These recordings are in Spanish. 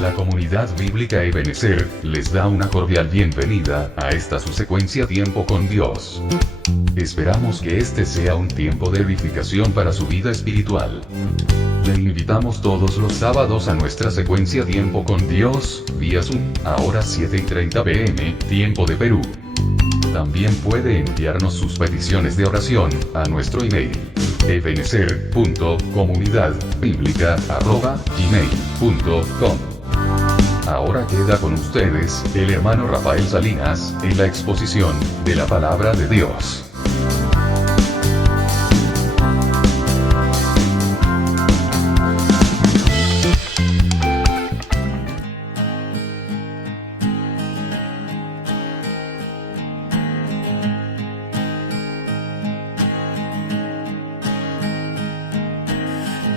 La comunidad bíblica Ebenezer les da una cordial bienvenida a esta su secuencia Tiempo con Dios. Esperamos que este sea un tiempo de edificación para su vida espiritual. Le invitamos todos los sábados a nuestra secuencia Tiempo con Dios, vía Zoom, ahora 7:30 p.m., tiempo de Perú. También puede enviarnos sus peticiones de oración a nuestro email ebenezer.comunidadbiblica@gmail.com. Ahora queda con ustedes el hermano Rafael Salinas en la exposición de la palabra de Dios.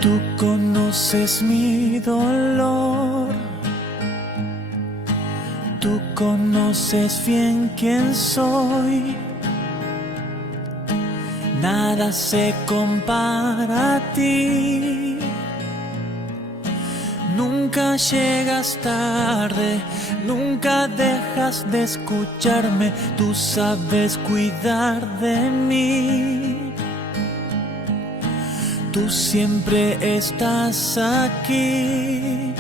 Tú conoces mi dolor, tú conoces bien quién soy. Nada se compara a ti. Nunca llegas tarde, nunca dejas de escucharme. Tú sabes cuidar de mí. Tú siempre estás aquí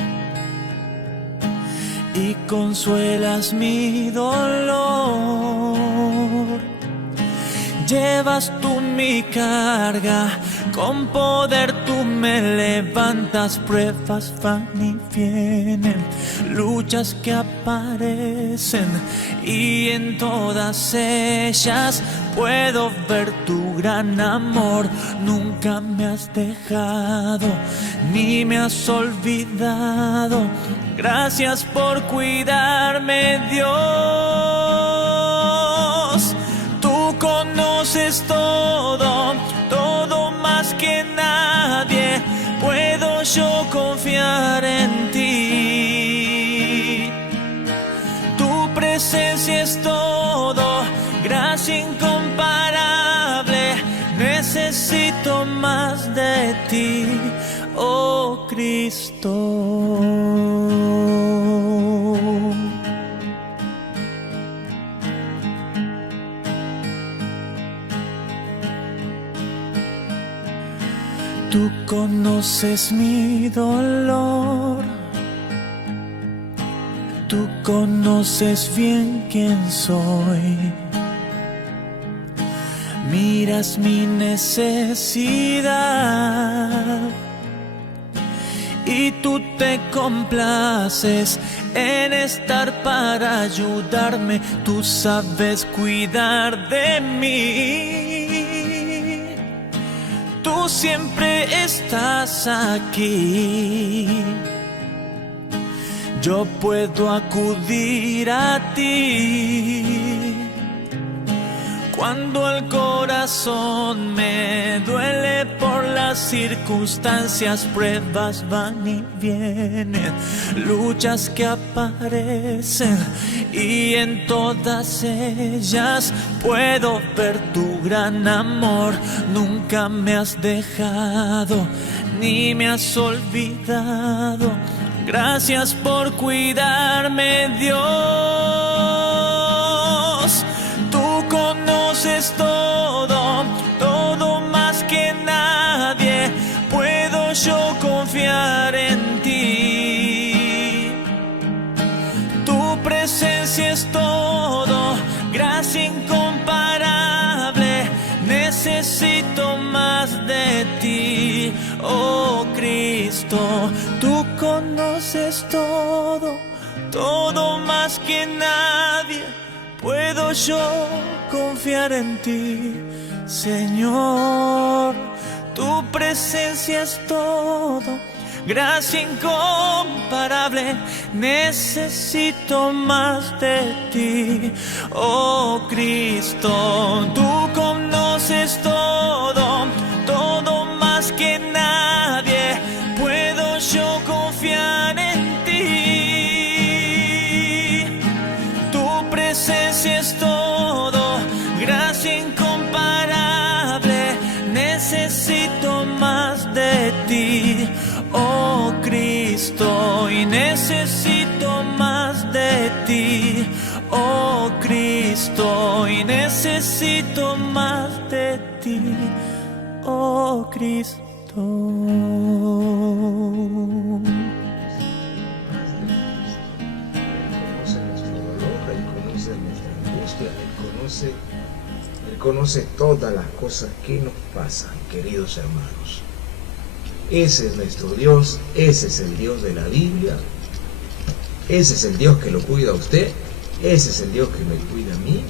y consuelas mi dolor. Llevas tú mi carga, con poder tú me levantas. Pruebas van y vienen, luchas que aparecen, y en todas ellas puedo ver tu gran amor. Nunca me has dejado, ni me has olvidado. Gracias por cuidarme, Dios. Tú conoces todo, todo más que nadie. Puedo yo confiar en ti. Tu presencia es todo, gracia incomparable. Necesito más de ti, oh Cristo. Tú conoces mi dolor, tú conoces bien quién soy. Miras mi necesidad y tú te complaces en estar para ayudarme. Tú sabes cuidar de mí. Tú siempre estás aquí. Yo puedo acudir a ti cuando el corazón me duele por las circunstancias. Pruebas van y vienen, luchas que aparecen, y en todas ellas puedo ver tu gran amor. Nunca me has dejado, ni me has olvidado. Gracias por cuidarme, Dios. Tú conoces todo, todo más que nadie. Puedo yo confiar en ti. Tu presencia es todo, gracia incomparable. Necesito más de ti, oh Cristo. Tú conoces todo, todo más que nadie. Puedo yo confiar en ti, Señor. Tu presencia es todo, gracia incomparable. Necesito más de ti, oh Cristo. Tú conoces todo, todo más que nadie. Puedo yo confiar en ti. Tu presencia es todo, gracia incomparable. Necesito más de ti, oh Cristo, y necesito más de ti, oh Cristo, y necesito más de ti, oh Cristo. Él conoce todas las cosas que nos pasan, queridos hermanos. Ese es nuestro Dios, ese es el Dios de la Biblia, ese es el Dios que lo cuida a usted, ese es el Dios que me cuida a mí.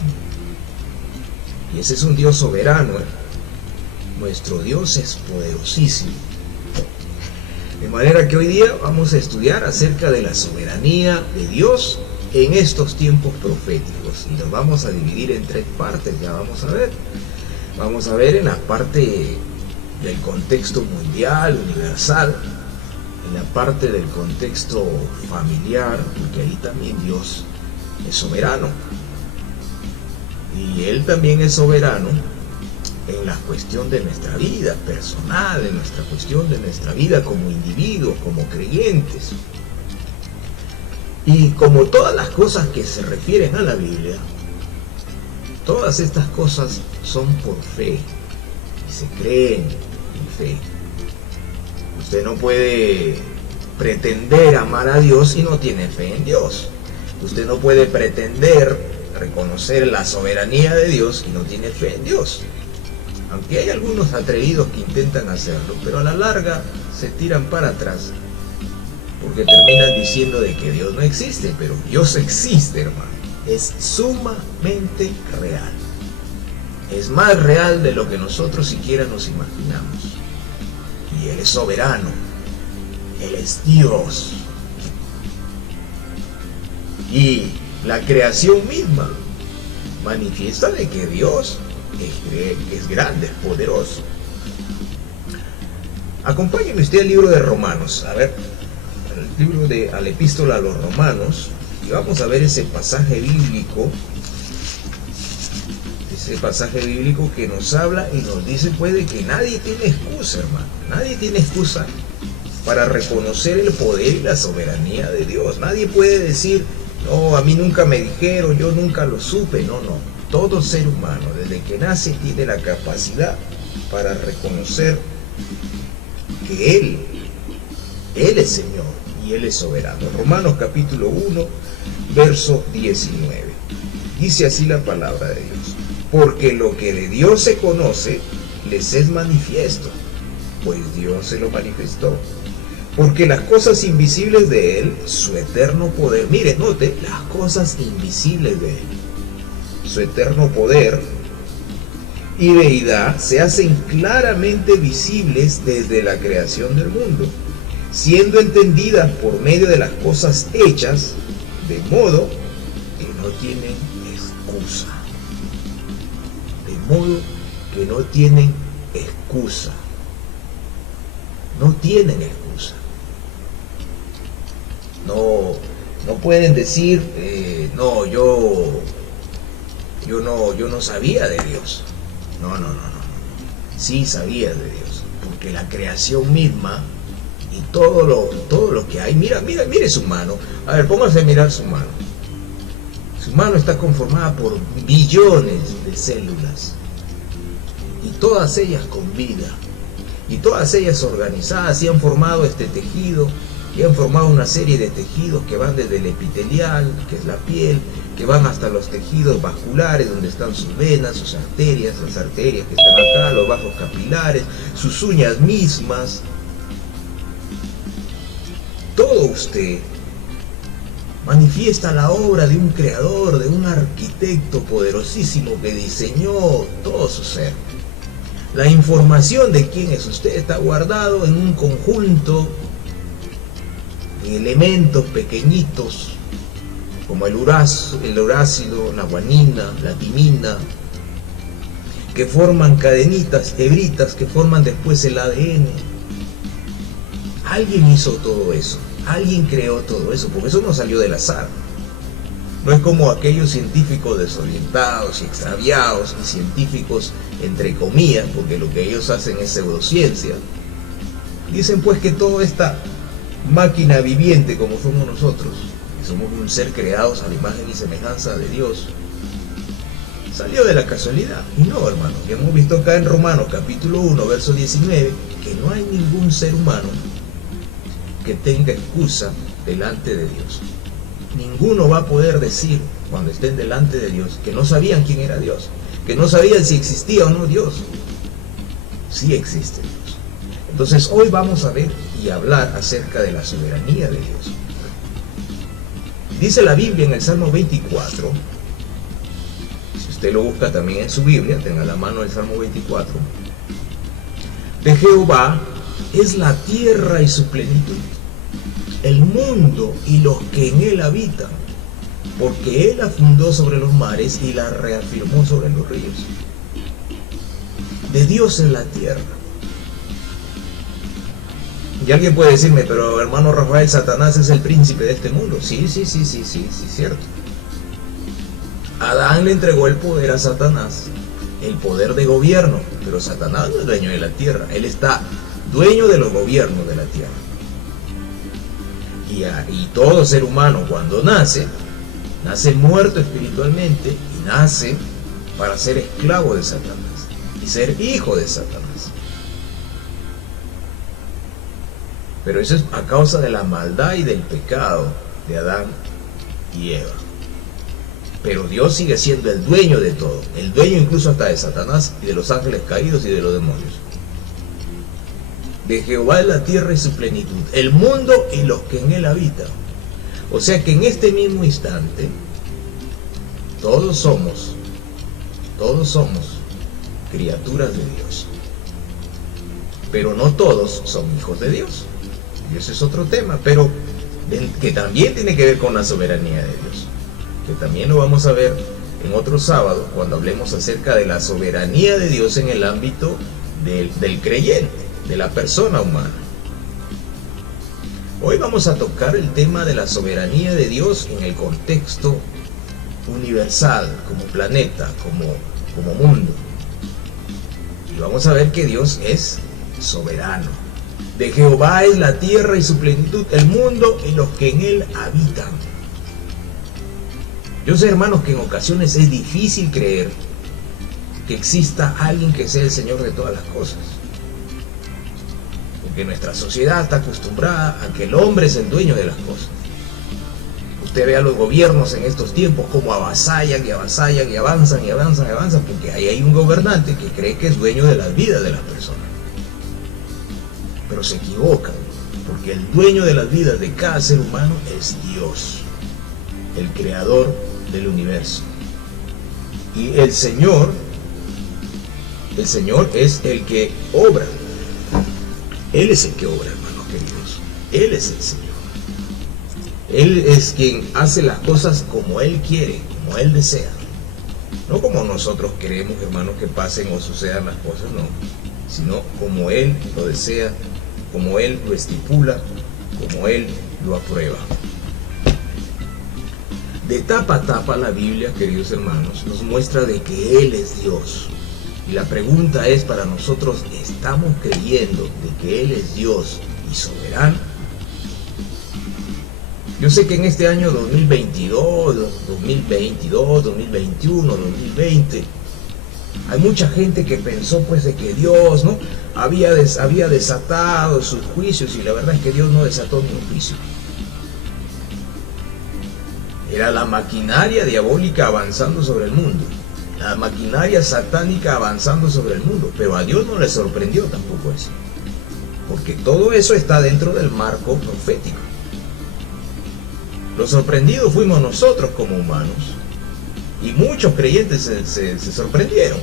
Y ese es un Dios soberano. Nuestro Dios es poderosísimo. De manera que hoy día vamos a estudiar acerca de la soberanía de Dios en estos tiempos proféticos, y los vamos a dividir en 3 partes. Ya vamos a ver. Vamos a ver en la parte del contexto mundial, universal, en la parte del contexto familiar, porque ahí también Dios es soberano. Y Él también es soberano en la cuestión de nuestra vida personal, en nuestra cuestión de nuestra vida como individuos, como creyentes. Y como todas las cosas que se refieren a la Biblia, todas estas cosas son por fe y se creen en fe. Usted no puede pretender amar a Dios si no tiene fe en Dios. Usted no puede pretender reconocer la soberanía de Dios si no tiene fe en Dios. Aunque hay algunos atrevidos que intentan hacerlo, pero a la larga se tiran para atrás, porque terminan diciendo de que Dios no existe. Pero Dios existe, hermano. Es sumamente real. Es más real de lo que nosotros siquiera nos imaginamos. Y Él es soberano. Él es Dios. Y la creación misma manifiesta de que Dios es grande, es poderoso. Acompáñeme usted al libro de Romanos. A ver, a la epístola a los Romanos, y vamos a ver ese pasaje bíblico que nos habla y nos dice pues de que nadie tiene excusa, hermano. Nadie tiene excusa para reconocer el poder y la soberanía de Dios. Nadie puede decir, no, a mí nunca me dijeron, yo nunca lo supe. No. Todo ser humano, desde que nace, tiene la capacidad para reconocer que Él es Señor y Él es soberano. Romanos capítulo 1, verso 19. Dice así la palabra de Dios: porque lo que de Dios se conoce les es manifiesto, pues Dios se lo manifestó. Porque las cosas invisibles de Él, su eterno poder, mire, note, las cosas invisibles de Él, su eterno poder y deidad se hacen claramente visibles desde la creación del mundo, siendo entendidas por medio de las cosas hechas, de modo que no tienen excusa. De modo que no tienen excusa. No tienen excusa. No pueden decir, no, yo no sabía de Dios. No. Sí sabías de Dios, porque la creación misma y todo lo que hay, mire su mano. A ver, póngase a mirar su mano. Su mano está conformada por billones de células, y todas ellas con vida, y todas ellas organizadas, y han formado este tejido, y han formado una serie de tejidos que van desde el epitelial, que es la piel, que van hasta los tejidos vasculares, donde están sus venas, sus arterias, las arterias que están acá, los vasos capilares, sus uñas mismas. Todo usted manifiesta la obra de un creador, de un arquitecto poderosísimo que diseñó todo su ser. La información de quién es usted está guardado en un conjunto de elementos pequeñitos, como el urácido, la guanina, la timina, que forman cadenitas, hebritas, que forman después el ADN. Alguien hizo todo eso, alguien creó todo eso, porque eso no salió del azar. No es como aquellos científicos desorientados y extraviados, y científicos entre comillas, porque lo que ellos hacen es pseudociencia. Dicen pues que toda esta máquina viviente como somos nosotros, que somos un ser creados a la imagen y semejanza de Dios, salió de la casualidad. Y no, hermanos, ya hemos visto acá en Romanos capítulo 1, verso 19, que no hay ningún ser humano que tenga excusa delante de Dios. Ninguno va a poder decir, cuando estén delante de Dios, que no sabían quién era Dios, que no sabían si existía o no Dios. Sí existe Dios. Entonces hoy vamos a ver y hablar acerca de la soberanía de Dios. Dice la Biblia en el Salmo 24, si usted lo busca también en su Biblia, tenga a la mano el Salmo 24, de Jehová es la tierra y su plenitud, el mundo y los que en él habitan, porque él la fundó sobre los mares y la reafirmó sobre los ríos. De Dios es la tierra. Y alguien puede decirme, pero hermano Rafael, Satanás es el príncipe de este mundo. Sí, cierto. Adán le entregó el poder a Satanás, el poder de gobierno, pero Satanás no es dueño de la tierra, él está dueño de los gobiernos de la tierra. Y todo ser humano cuando nace muerto espiritualmente y nace para ser esclavo de Satanás y ser hijo de Satanás. Pero eso es a causa de la maldad y del pecado de Adán y Eva. Pero Dios sigue siendo el dueño de todo, el dueño incluso hasta de Satanás y de los ángeles caídos y de los demonios. De Jehová es la tierra y su plenitud, el mundo y los que en él habitan. O sea que en este mismo instante, todos somos criaturas de Dios. Pero no todos son hijos de Dios. Y ese es otro tema, pero que también tiene que ver con la soberanía de Dios. Que también lo vamos a ver en otro sábado, cuando hablemos acerca de la soberanía de Dios en el ámbito del creyente, de la persona humana. Hoy vamos a tocar el tema de la soberanía de Dios en el contexto universal, como planeta, como mundo. Y vamos a ver que Dios es soberano. De Jehová es la tierra y su plenitud, el mundo y los que en él habitan. Yo sé, hermanos, que en ocasiones es difícil creer que exista alguien que sea el Señor de todas las cosas. Porque nuestra sociedad está acostumbrada a que el hombre es el dueño de las cosas. Usted ve a los gobiernos en estos tiempos como avasallan y avasallan y avanzan, porque ahí hay un gobernante que cree que es dueño de las vidas de las personas. Pero se equivocan, porque el dueño de las vidas de cada ser humano es Dios, el creador del universo. Y el Señor es el que obra. Él es el que obra, hermanos queridos. Él es el Señor. Él es quien hace las cosas como Él quiere, como Él desea. No como nosotros queremos, hermanos, que pasen o sucedan las cosas, no. Sino como Él lo desea, como Él lo estipula, como Él lo aprueba. De tapa a tapa la Biblia, queridos hermanos, nos muestra de que Él es Dios. Y la pregunta es para nosotros, ¿estamos creyendo de que Él es Dios y soberano? Yo sé que en este año 2022, 2021, 2020, hay mucha gente que pensó pues de que Dios, ¿no?, había desatado sus juicios, y la verdad es que Dios no desató ningún juicio. Era la maquinaria diabólica avanzando sobre el mundo, la maquinaria satánica avanzando sobre el mundo, pero a Dios no le sorprendió tampoco eso, porque todo eso está dentro del marco profético. Los sorprendidos fuimos nosotros como humanos, y muchos creyentes se sorprendieron.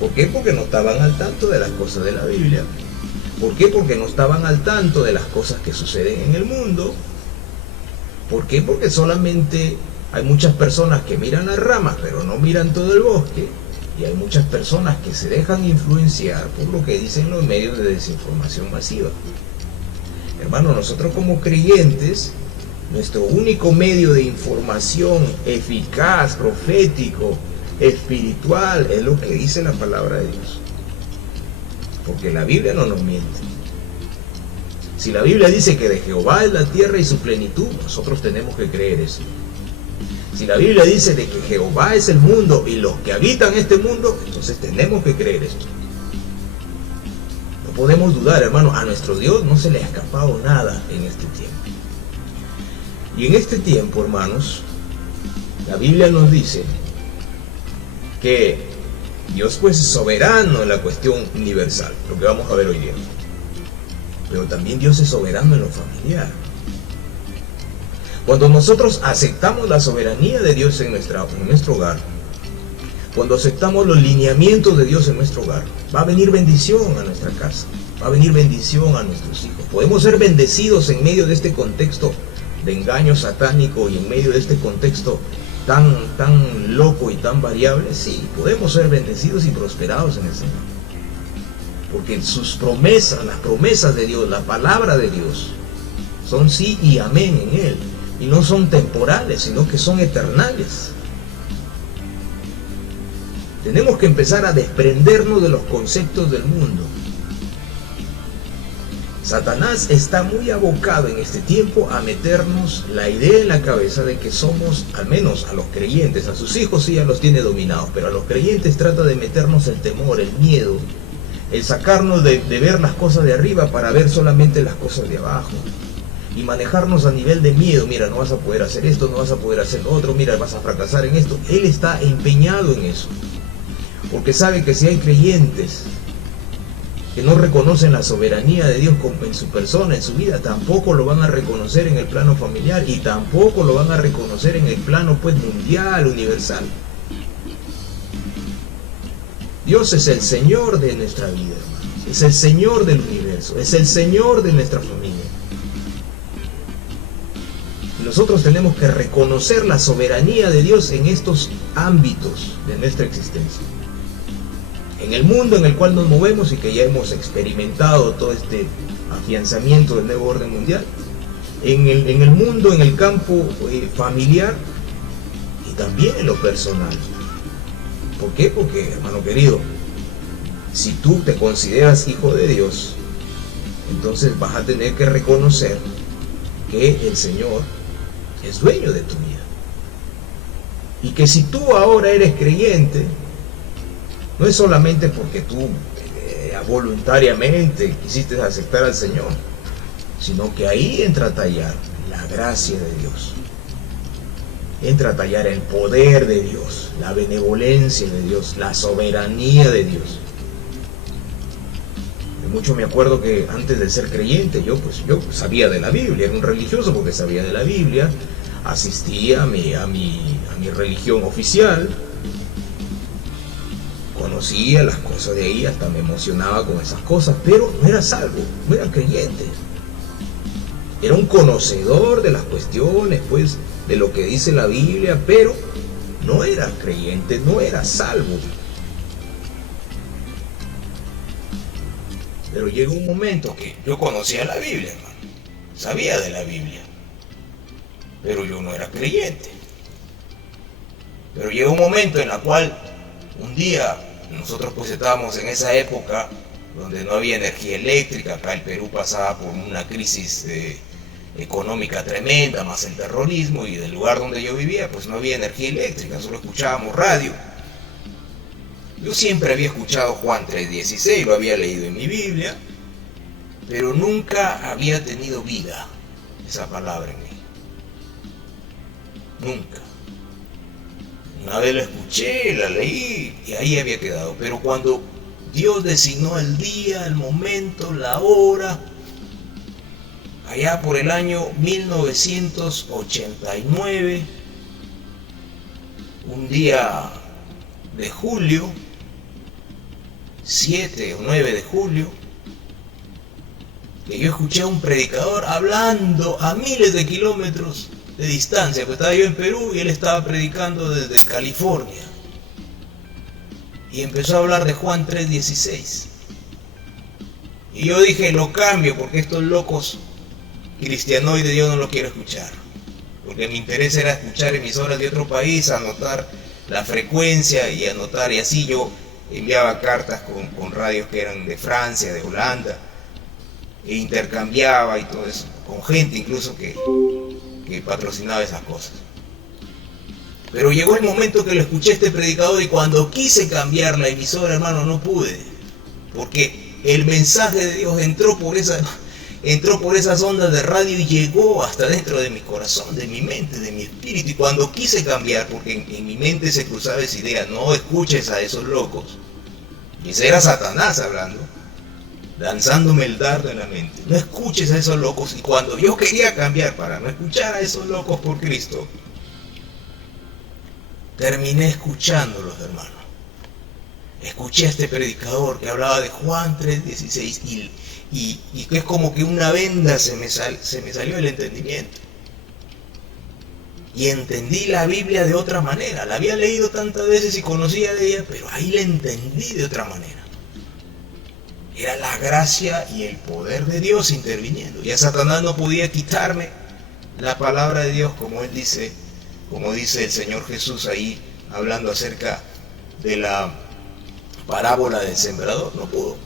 ¿Por qué? Porque no estaban al tanto de las cosas de la Biblia. ¿Por qué? Porque no estaban al tanto de las cosas que suceden en el mundo. ¿Por qué? Porque solamente hay muchas personas que miran las ramas, pero no miran todo el bosque. Y hay muchas personas que se dejan influenciar por lo que dicen los medios de desinformación masiva. Hermanos, nosotros como creyentes, nuestro único medio de información eficaz, profético, espiritual, es lo que dice la palabra de Dios. Porque la Biblia no nos miente. Si la Biblia dice que de Jehová es la tierra y su plenitud, nosotros tenemos que creer eso. Si la Biblia dice de que Jehová es el mundo y los que habitan este mundo, entonces tenemos que creer esto. No podemos dudar, hermano, a nuestro Dios no se le ha escapado nada en este tiempo. Y en este tiempo, hermanos, la Biblia nos dice que Dios pues es soberano en la cuestión universal, lo que vamos a ver hoy día. Pero también Dios es soberano en lo familiar. Cuando nosotros aceptamos la soberanía de Dios en nuestro hogar, cuando aceptamos los lineamientos de Dios en nuestro hogar, va a venir bendición a nuestra casa, va a venir bendición a nuestros hijos. Podemos ser bendecidos en medio de este contexto de engaño satánico y en medio de este contexto tan loco y tan variable. Sí, podemos ser bendecidos y prosperados en el Señor. Porque sus promesas, las promesas de Dios, la palabra de Dios, son sí y amén en Él. Y no son temporales, sino que son eternales. Tenemos que empezar a desprendernos de los conceptos del mundo. Satanás está muy abocado en este tiempo a meternos la idea en la cabeza de que somos, al menos a los creyentes, a sus hijos sí ya los tiene dominados, pero a los creyentes trata de meternos el temor, el miedo, el sacarnos de ver las cosas de arriba para ver solamente las cosas de abajo. Y manejarnos a nivel de miedo. Mira, no vas a poder hacer esto, no vas a poder hacer lo otro, mira, vas a fracasar en esto. Él está empeñado en eso. Porque sabe que si hay creyentes que no reconocen la soberanía de Dios en su persona, en su vida, tampoco lo van a reconocer en el plano familiar y tampoco lo van a reconocer en el plano pues mundial, universal. Dios es el Señor de nuestra vida, hermanos. Es el Señor del universo, es el Señor de nuestra familia. Nosotros tenemos que reconocer la soberanía de Dios en estos ámbitos de nuestra existencia. En el mundo en el cual nos movemos y que ya hemos experimentado todo este afianzamiento del nuevo orden mundial. En el mundo, en el campo familiar y también en lo personal. ¿Por qué? Porque, hermano querido, si tú te consideras hijo de Dios, entonces vas a tener que reconocer que el Señor es dueño de tu vida. Y que si tú ahora eres creyente, no es solamente porque tú voluntariamente quisiste aceptar al Señor, sino que ahí entra a tallar la gracia de Dios. Entra a tallar el poder de Dios, la benevolencia de Dios, la soberanía de Dios. Mucho me acuerdo que antes de ser creyente, yo sabía de la Biblia, era un religioso porque sabía de la Biblia, asistía a mi religión oficial, conocía las cosas de ahí, hasta me emocionaba con esas cosas, pero no era salvo, no era creyente. Era un conocedor de las cuestiones, pues, de lo que dice la Biblia, pero no era creyente, no era salvo. Pero llegó un momento que yo conocía la Biblia, hermano. Sabía de la Biblia. Pero yo no era creyente. Pero llegó un momento en el cual, un día, nosotros pues estábamos en esa época donde no había energía eléctrica. Acá el Perú pasaba por una crisis económica tremenda, más el terrorismo, y del lugar donde yo vivía pues no había energía eléctrica, solo escuchábamos radio. Yo siempre había escuchado Juan 3:16, lo había leído en mi Biblia, pero nunca había tenido vida esa palabra en mí. Nunca. Una vez la escuché, la leí y ahí había quedado. Pero cuando Dios designó el día, el momento, la hora, allá por el año 1989, un día de julio, 7 o 9 de julio, que yo escuché a un predicador hablando a miles de kilómetros de distancia, pues estaba yo en Perú y él estaba predicando desde California, y empezó a hablar de Juan 3:16, y yo dije, lo cambio, porque estos locos cristianoides yo no lo quiero escuchar, porque mi interés era escuchar emisoras de otro país, anotar la frecuencia y anotar, y así yo enviaba cartas con radios que eran de Francia, de Holanda, e intercambiaba y todo eso, con gente incluso que patrocinaba esas cosas. Pero llegó el momento que lo escuché a este predicador y cuando quise cambiar la emisora, hermano, no pude. Porque el mensaje de Dios entró por esas ondas de radio y llegó hasta dentro de mi corazón, de mi mente, de mi espíritu. Y cuando quise cambiar, porque en mi mente se cruzaba esa idea, no escuches a esos locos. Y ese era Satanás hablando, lanzándome el dardo en la mente. No escuches a esos locos. Y cuando yo quería cambiar para no escuchar a esos locos por Cristo, terminé escuchándolos, hermano. Escuché a este predicador que hablaba de Juan 3:16 y que es como que una venda se me salió el entendimiento. Y entendí la Biblia de otra manera. La había leído tantas veces y conocía de ella, pero ahí la entendí de otra manera. Era la gracia y el poder de Dios interviniendo. Ya Satanás no podía quitarme la palabra de Dios, como dice el Señor Jesús ahí, hablando acerca de la parábola del sembrador. No pudo.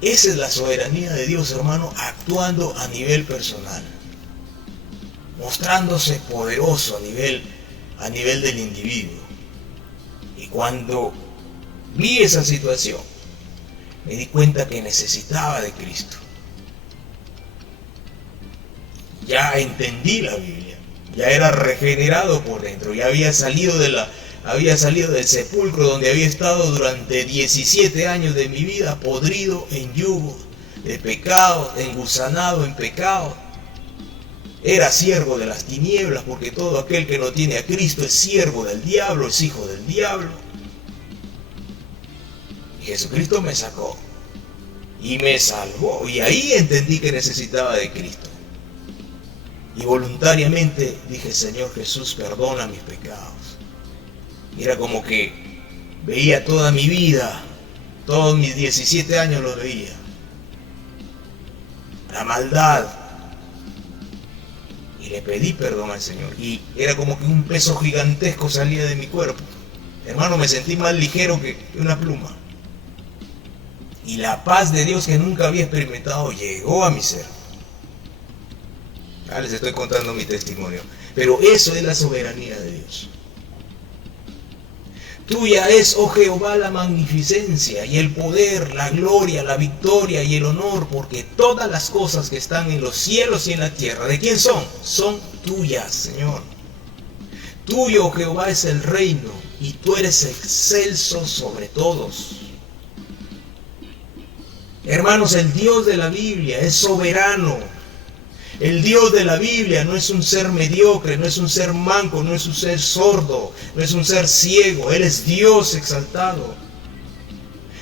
Esa es la soberanía de Dios, hermano, actuando a nivel personal, mostrándose poderoso a nivel del individuo. Y cuando vi esa situación, me di cuenta que necesitaba de Cristo. Ya entendí la Biblia, ya era regenerado por dentro, ya había salido del sepulcro donde había estado durante 17 años de mi vida, podrido en yugo de pecado, engusanado en pecado. Era siervo de las tinieblas, porque todo aquel que no tiene a Cristo es siervo del diablo, es hijo del diablo. Y Jesucristo me sacó y me salvó, y ahí entendí que necesitaba de Cristo. Y voluntariamente dije: Señor Jesús, perdona mis pecados. Era como que veía toda mi vida, todos mis 17 años los veía. La maldad. Y le pedí perdón al Señor. Y era como que un peso gigantesco salía de mi cuerpo. Hermano, me sentí más ligero que una pluma. Y la paz de Dios que nunca había experimentado llegó a mi ser. Les estoy contando mi testimonio. Pero eso es la soberanía de Dios. Tuya es, oh Jehová, la magnificencia y el poder, la gloria, la victoria y el honor, porque todas las cosas que están en los cielos y en la tierra, ¿de quién son? Son tuyas, Señor. Tuyo, oh Jehová, es el reino, y tú eres excelso sobre todos. Hermanos, el Dios de la Biblia es soberano. El Dios de la Biblia no es un ser mediocre, no es un ser manco, no es un ser sordo, no es un ser ciego. Él es Dios exaltado.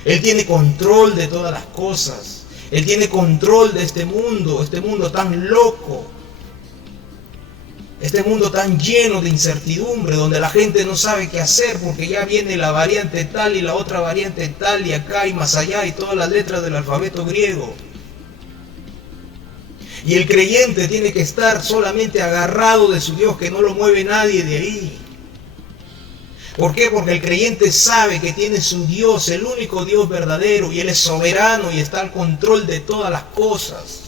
Él tiene control de todas las cosas. Él tiene control de este mundo tan loco. Este mundo tan lleno de incertidumbre, donde la gente no sabe qué hacer porque ya viene la variante tal y la otra variante tal y acá y más allá y todas las letras del alfabeto griego. Y el creyente tiene que estar solamente agarrado de su Dios, que no lo mueve nadie de ahí. ¿Por qué? Porque el creyente sabe que tiene su Dios, el único Dios verdadero, y Él es soberano y está al control de todas las cosas.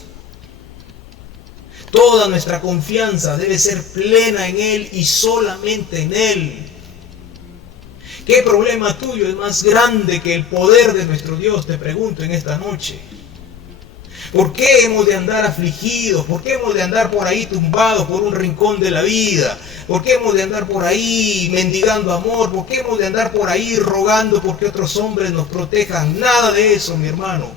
Toda nuestra confianza debe ser plena en Él y solamente en Él. ¿Qué problema tuyo es más grande que el poder de nuestro Dios? Te pregunto en esta noche. ¿Por qué hemos de andar afligidos? ¿Por qué hemos de andar por ahí tumbados por un rincón de la vida? ¿Por qué hemos de andar por ahí mendigando amor? ¿Por qué hemos de andar por ahí rogando porque otros hombres nos protejan? Nada de eso, mi hermano.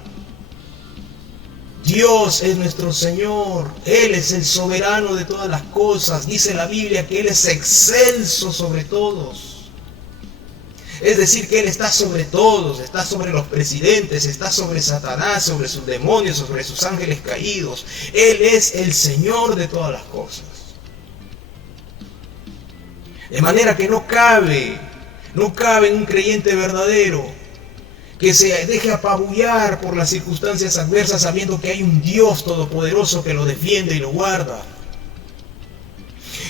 Dios es nuestro Señor. Él es el soberano de todas las cosas. Dice la Biblia que Él es excelso sobre todos. Es decir, que Él está sobre todos, está sobre los presidentes, está sobre Satanás, sobre sus demonios, sobre sus ángeles caídos. Él es el Señor de todas las cosas. De manera que no cabe en un creyente verdadero que se deje apabullar por las circunstancias adversas sabiendo que hay un Dios todopoderoso que lo defiende y lo guarda.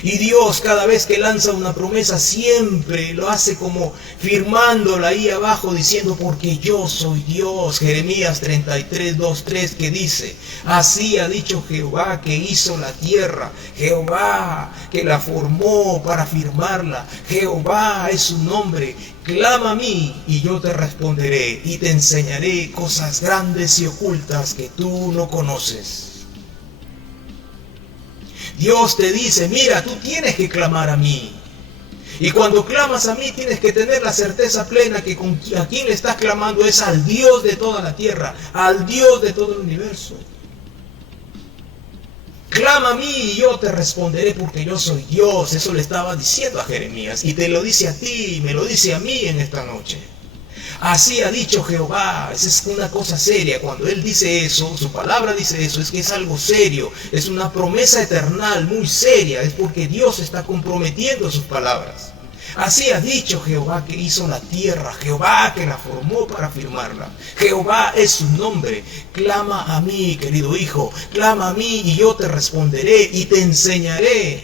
Y Dios, cada vez que lanza una promesa, siempre lo hace como firmándola ahí abajo, diciendo, porque yo soy Dios. Jeremías 33, 2, 3, que dice, así ha dicho Jehová que hizo la tierra, Jehová que la formó para firmarla, Jehová es su nombre. Clama a mí y yo te responderé y te enseñaré cosas grandes y ocultas que tú no conoces. Dios te dice, mira, tú tienes que clamar a mí. Y cuando clamas a mí tienes que tener la certeza plena que a quien le estás clamando es al Dios de toda la tierra, al Dios de todo el universo. Clama a mí y yo te responderé porque yo soy Dios. Eso le estaba diciendo a Jeremías y te lo dice a ti y me lo dice a mí en esta noche. Así ha dicho Jehová. Esa es una cosa seria. Cuando Él dice eso, su palabra dice eso, es que es algo serio. Es una promesa eternal muy seria. Es porque Dios está comprometiendo sus palabras. Así ha dicho Jehová que hizo la tierra, Jehová que la formó para firmarla. Jehová es su nombre. Clama a mí, querido hijo, clama a mí y yo te responderé y te enseñaré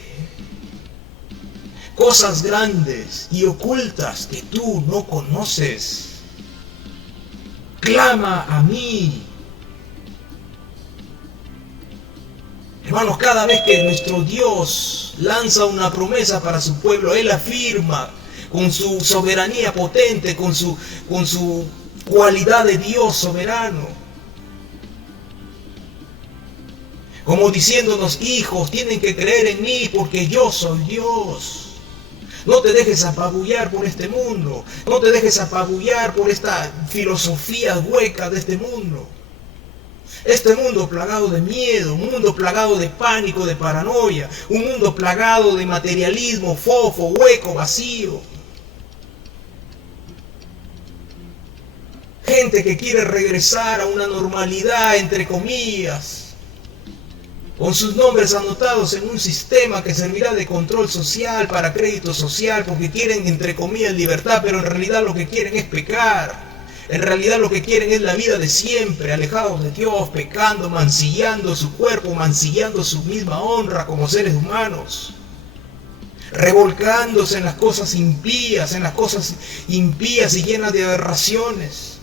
cosas grandes y ocultas que tú no conoces. Clama a mí. Hermanos, cada vez que nuestro Dios lanza una promesa para su pueblo, Él afirma con su soberanía potente, con su cualidad de Dios soberano. Como diciéndonos, hijos, tienen que creer en mí porque yo soy Dios. No te dejes apabullar por este mundo. No te dejes apabullar por esta filosofía hueca de este mundo. Este mundo plagado de miedo, un mundo plagado de pánico, de paranoia, un mundo plagado de materialismo, fofo, hueco, vacío. Gente que quiere regresar a una normalidad, entre comillas, con sus nombres anotados en un sistema que servirá de control social, para crédito social, porque quieren, entre comillas, libertad, pero en realidad lo que quieren es pecar. En realidad lo que quieren es la vida de siempre, alejados de Dios, pecando, mancillando su cuerpo, mancillando su misma honra como seres humanos. Revolcándose en las cosas impías y llenas de aberraciones.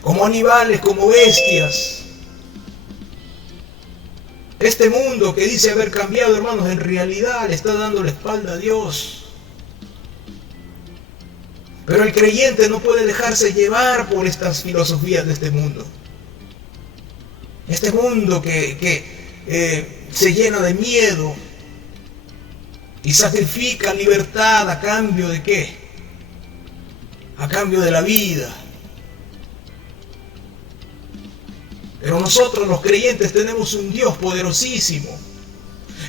Como animales, como bestias. Este mundo que dice haber cambiado, hermanos, en realidad le está dando la espalda a Dios. Pero el creyente no puede dejarse llevar por estas filosofías de este mundo. Este mundo que se llena de miedo y sacrifica libertad a cambio de ¿qué? A cambio de la vida. Pero nosotros los creyentes tenemos un Dios poderosísimo.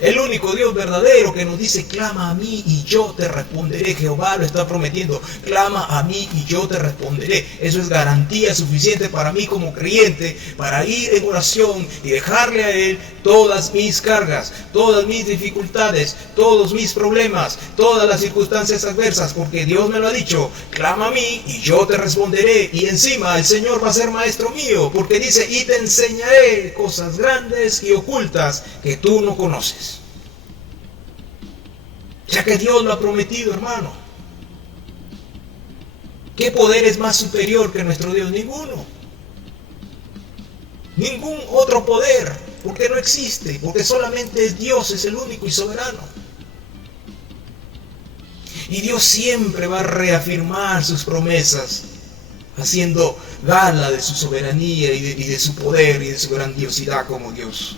El único Dios verdadero que nos dice, clama a mí y yo te responderé. Jehová lo está prometiendo, clama a mí y yo te responderé. Eso es garantía suficiente para mí como creyente, para ir en oración y dejarle a Él todas mis cargas, todas mis dificultades, todos mis problemas, todas las circunstancias adversas, porque Dios me lo ha dicho, clama a mí y yo te responderé. Y encima el Señor va a ser maestro mío, porque dice, y te enseñaré cosas grandes y ocultas que tú no conoces. Ya que Dios lo ha prometido, hermano. ¿Qué poder es más superior que nuestro Dios? Ninguno. Ningún otro poder, porque no existe, porque solamente Dios es el único y soberano. Y Dios siempre va a reafirmar sus promesas, haciendo gala de su soberanía y de su poder y de su grandiosidad como Dios.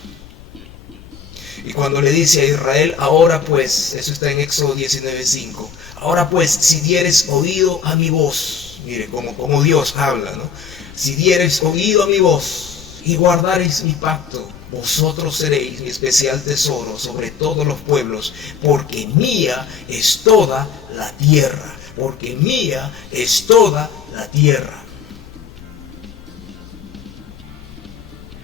Y cuando le dice a Israel, ahora pues, eso está en Éxodo 19:5, ahora pues, si dieres oído a mi voz, mire como Dios habla, ¿no? Si dieres oído a mi voz y guardareis mi pacto, vosotros seréis mi especial tesoro sobre todos los pueblos, porque mía es toda la tierra, porque mía es toda la tierra.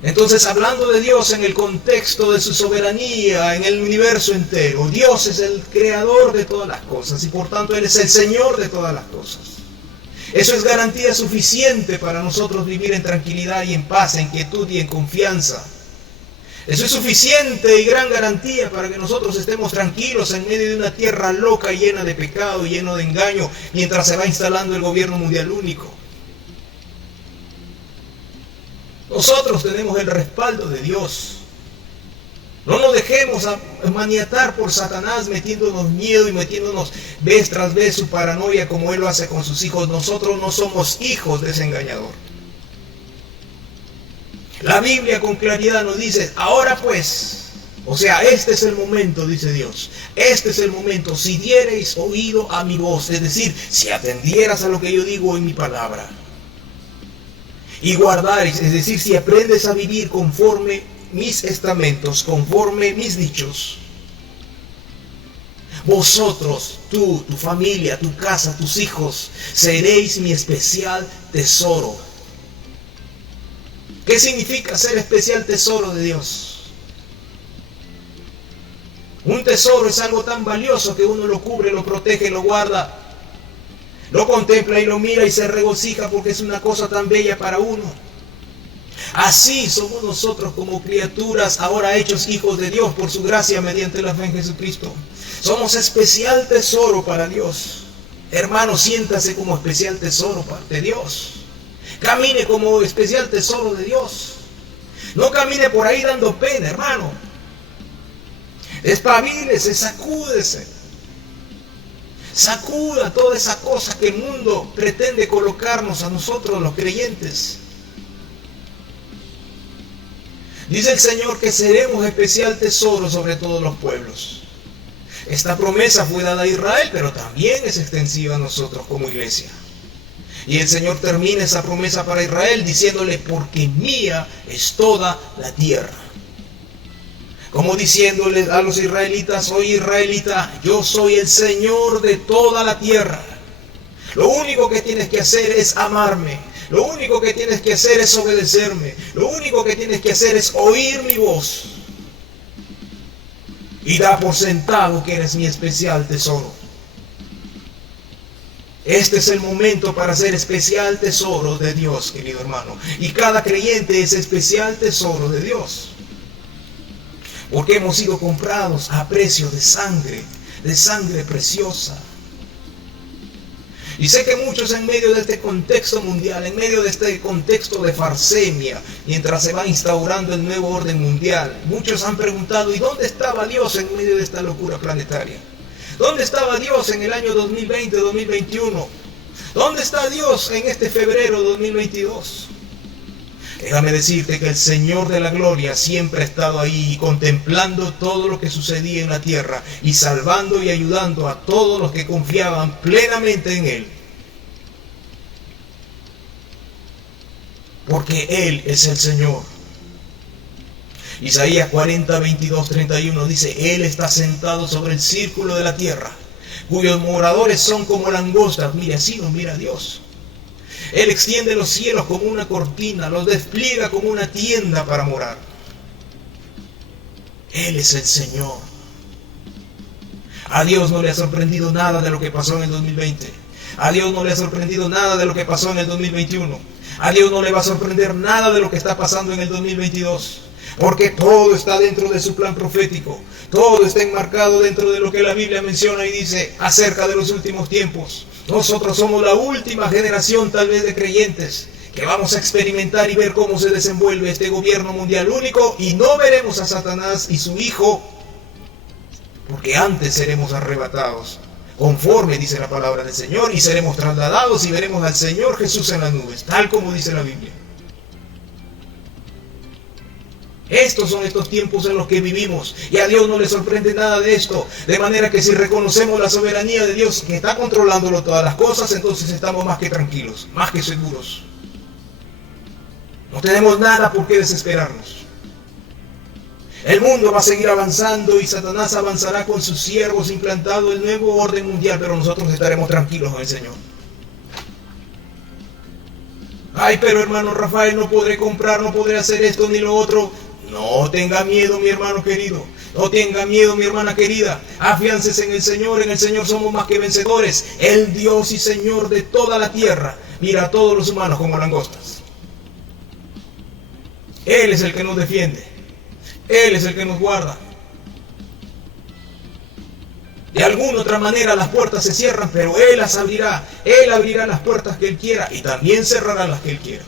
Entonces, hablando de Dios en el contexto de su soberanía en el universo entero, Dios es el creador de todas las cosas y por tanto Él es el Señor de todas las cosas. Eso es garantía suficiente para nosotros vivir en tranquilidad y en paz, en quietud y en confianza. Eso es suficiente y gran garantía para que nosotros estemos tranquilos en medio de una tierra loca y llena de pecado, lleno de engaño, mientras se va instalando el gobierno mundial único. Nosotros tenemos el respaldo de Dios. No nos dejemos maniatar por Satanás, metiéndonos miedo y metiéndonos vez tras vez su paranoia como él lo hace con sus hijos. Nosotros no somos hijos de ese engañador. La Biblia con claridad nos dice, ahora pues, o sea, este es el momento, dice Dios. Este es el momento, si diereis oído a mi voz, es decir, si atendieras a lo que yo digo en mi palabra. Y guardareis, es decir, si aprendes a vivir conforme mis estamentos, conforme mis dichos. Vosotros, tú, tu familia, tu casa, tus hijos, seréis mi especial tesoro. ¿Qué significa ser especial tesoro de Dios? Un tesoro es algo tan valioso que uno lo cubre, lo protege, lo guarda, lo contempla y lo mira y se regocija porque es una cosa tan bella para uno. Así somos nosotros como criaturas ahora hechos hijos de Dios por su gracia mediante la fe en Jesucristo. Somos especial tesoro para Dios. Hermano, siéntase como especial tesoro de Dios. Camine como especial tesoro de Dios. No camine por ahí dando pena, hermano. Despabilese, sacúdese. Sacuda toda esa cosa que el mundo pretende colocarnos a nosotros los creyentes. Dice el Señor que seremos especial tesoro sobre todos los pueblos. Esta promesa fue dada a Israel, pero también es extensiva a nosotros como iglesia. Y el Señor termina esa promesa para Israel diciéndole, porque mía es toda la tierra. Como diciéndole a los israelitas, soy israelita, yo soy el Señor de toda la tierra. Lo único que tienes que hacer es amarme. Lo único que tienes que hacer es obedecerme. Lo único que tienes que hacer es oír mi voz. Y da por sentado que eres mi especial tesoro. Este es el momento para ser especial tesoro de Dios, querido hermano. Y cada creyente es especial tesoro de Dios. Porque hemos sido comprados a precio de sangre preciosa. Y sé que muchos en medio de este contexto mundial, en medio de este contexto de farsemia, mientras se va instaurando el nuevo orden mundial, muchos han preguntado, ¿y dónde estaba Dios en medio de esta locura planetaria? ¿Dónde estaba Dios en el año 2020, 2021? ¿Dónde está Dios en este febrero 2022? Déjame decirte que el Señor de la gloria siempre ha estado ahí contemplando todo lo que sucedía en la tierra y salvando y ayudando a todos los que confiaban plenamente en Él. Porque Él es el Señor. Isaías 40, 22, 31 dice, Él está sentado sobre el círculo de la tierra, cuyos moradores son como langostas. Mire, así nos mira Dios. Él extiende los cielos como una cortina, los despliega como una tienda para morar. Él es el Señor. A Dios no le ha sorprendido nada de lo que pasó en el 2020. A Dios no le ha sorprendido nada de lo que pasó en el 2021. A Dios no le va a sorprender nada de lo que está pasando en el 2022. Porque todo está dentro de su plan profético. Todo está enmarcado dentro de lo que la Biblia menciona y dice acerca de los últimos tiempos. Nosotros somos la última generación tal vez de creyentes que vamos a experimentar y ver cómo se desenvuelve este gobierno mundial único y no veremos a Satanás y su hijo porque antes seremos arrebatados conforme dice la palabra del Señor y seremos trasladados y veremos al Señor Jesús en las nubes, tal como dice la Biblia. Estos son estos tiempos en los que vivimos y a Dios no le sorprende nada de esto. De manera que si reconocemos la soberanía de Dios que está controlándolo todas las cosas, entonces estamos más que tranquilos, más que seguros. No tenemos nada por qué desesperarnos. El mundo va a seguir avanzando y Satanás avanzará con sus siervos implantando el nuevo orden mundial, pero nosotros estaremos tranquilos con el Señor. Ay, pero hermano Rafael, no podré comprar, no podré hacer esto ni lo otro. No tenga miedo, mi hermano querido. No tenga miedo, mi hermana querida. Afiánzese en el Señor somos más que vencedores. El Dios y Señor de toda la tierra mira a todos los humanos como langostas. Él es el que nos defiende. Él es el que nos guarda. De alguna otra manera las puertas se cierran, pero Él las abrirá. Él abrirá las puertas que Él quiera y también cerrará las que Él quiera.